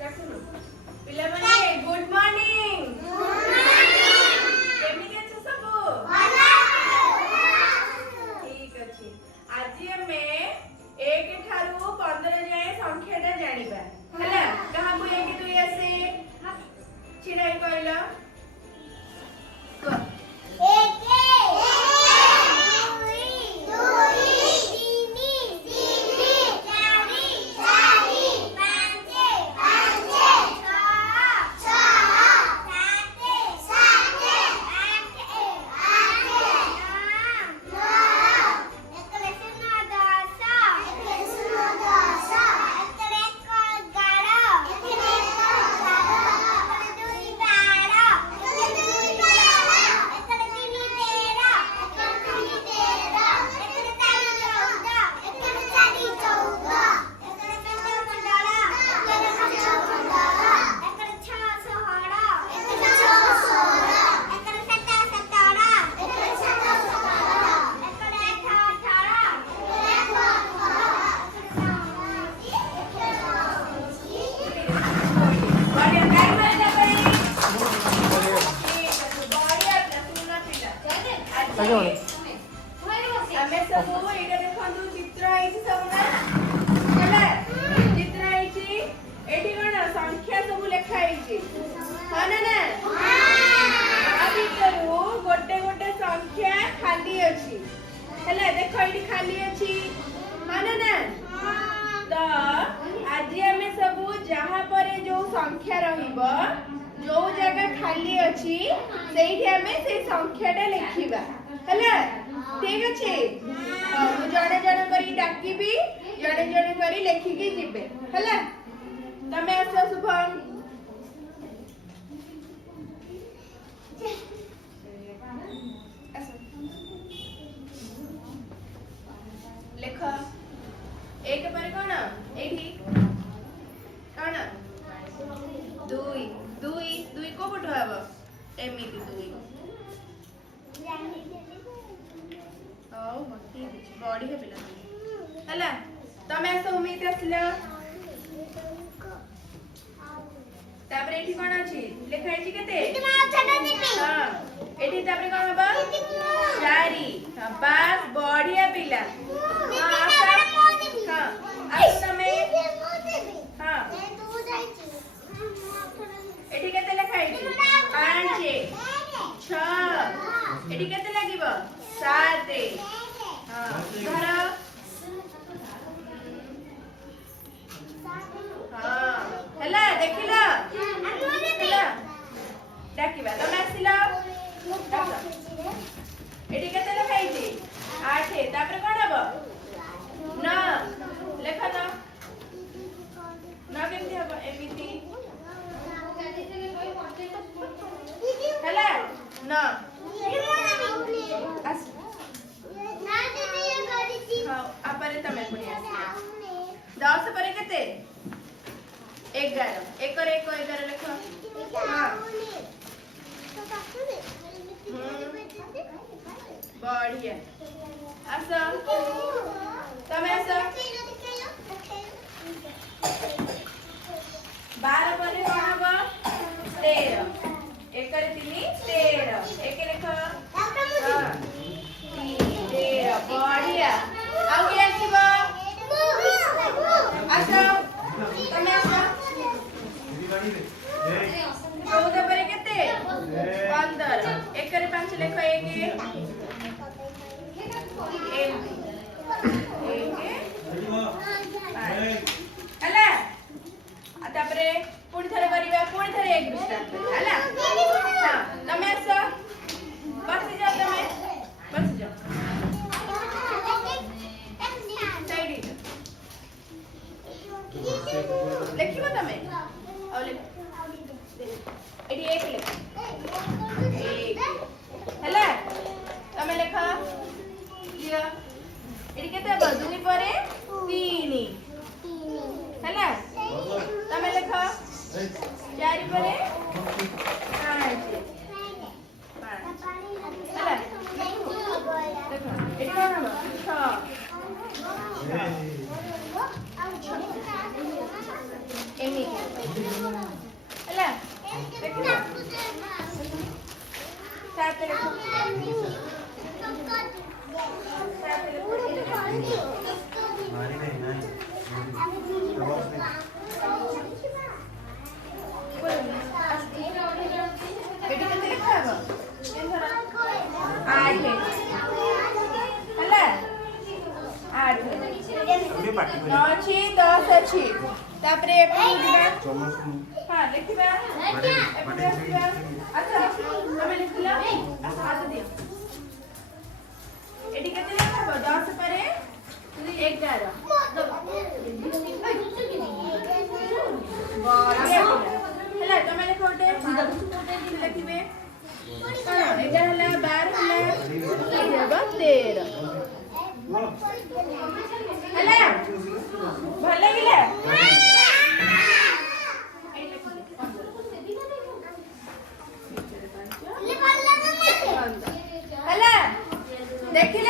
good morning केमिति अछ सब ठीक अछि आज हमें 1 ठारू 15 जाए संख्याटा जानिबा हला कहा को 1 2 आसे छिड़ाई कहला खाली अच्छी हाँ ना ना तो आज आम सब जहाँ पर जो संख्या रहिबो जो जगह खाली अच्छी सेठी आमे से संख्याटा लिखिबा हला ठीक अछि जणे जणे करी डाकिबी जणे जणे करी लिखिकी जिबे हला तमे आसो शुभम लेख एक पर कोन एठी कोन दुई दुई दुई को पटो आबो एमिति दुई ओ मती बॉडी हे पिला हला तमे से उम्मीद असलो तापर एठी कोन अछि लेखा अछि केते हां एठी तापर कोन हबो चारि बस बढ़िया पिला हां हां आज तमे हां एठी केते लेखा अछि 5 6 एठी केते लागिबो 7 हां धर हां हला देखिला हला डाकिबा तमे आसिला एठी केते लेखा अछि 8 तापर कोन हबो 9 लेखा ना ना केमति हबो एमिति हला ना आस हां आपरे तमे पुनी आस 10 परे केते 11 1 और 1 11 लेखो हां बढ़िया आसो तमे आसो 12 परे कोन हबो 13 1 करे 3 13 1 लेखो हां 13 बढ़िया आउ के आसीबो आसो तमे आसो 14 परे केते 15 1 करे 5 लेखो 1 हला तापरे पुणी थरे करिबा पुणी थरे एक विश्राम हला हां तमे आसो बसी जाओ तमे बसी जाओ साइड लिखिबो तमे औ लिख एडी एक लिख एक हला तमे लेखा लिया एडी केते बदुनी परे 3 हला तमे लेखा 4 परे 5 हला देखो एडी कोन हबो 6 ଏମିତି ହେଲା ଦେଖିଲ ସାତ ଲେଖ ଏଠି କେତେ ଲେଖା ହବ 8 ହେଲା 8 9 ଅଛି 10 ଅଛି ତାପରେ ଏପଟକୁ ଯିବା ହଁ ଲେଖିବା ଏପଟେ ଆସିବା ଆଚ୍ଛା ତମେ ଲେଖିଲ ହାତ ଦିଅ ଏଠି କେତେ ଲେଖା ହବ 10 ପରେ 11 ହେଲା ତମେ ଲେଖ ଗୋଟେ ଲେଖିବେ କଣ ଏଇଟା ହେଲା 12 ହେଲା ଏଇଟା ହବ 13 ହେଲା ଭଲ ଲାଗିଲା ହେଲା ଦେଖିଲ